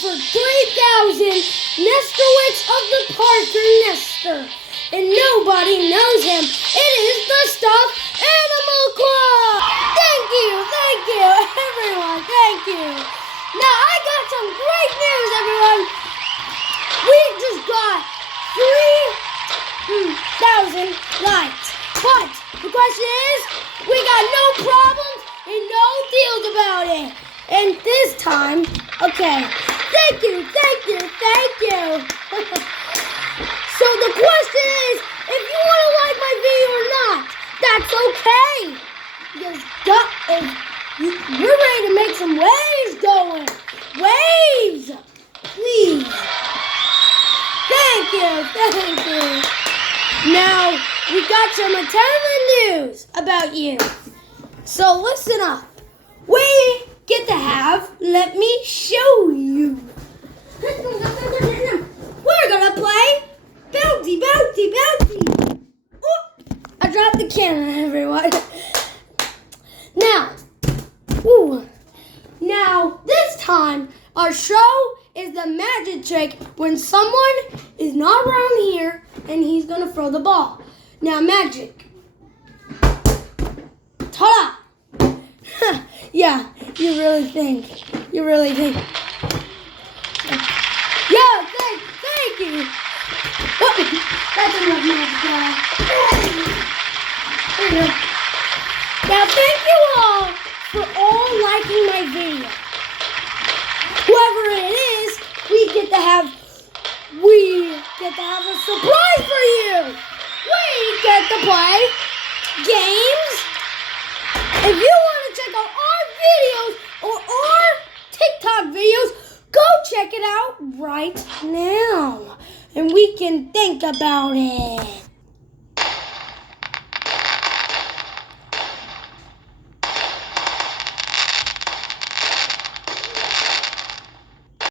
for 3,000 Nesterwitz of the Parker Nester. And nobody knows him. It is the Stuffed Animal Club. Thank you, everyone. Thank you. Now, I got some great news, everyone. We just got 3,000 likes. But the question is, we got no problems and no deals about it. And this time, okay, thank you. So the question is, if you want to like my video or not, that's okay. Because we're ready to make some waves going. Waves! Please. Thank you. Now, we got some entertainment news about you. So listen up. We get to have, let me show you. We're gonna play Bounty. Ooh, I dropped the camera, everyone. Now, this time, our show is the magic trick when someone is not around here and he's gonna throw the ball. Now, magic. Ta-da! Yeah, you really think. Yeah, thank you. Oh, that's enough magic, guys. There you go. Now, thank you all for all liking my video. Whoever it is, we get to have a surprise for you. We get to play games. If you want to check out our videos or our TikTok videos, go check it out right now. And we can think about it.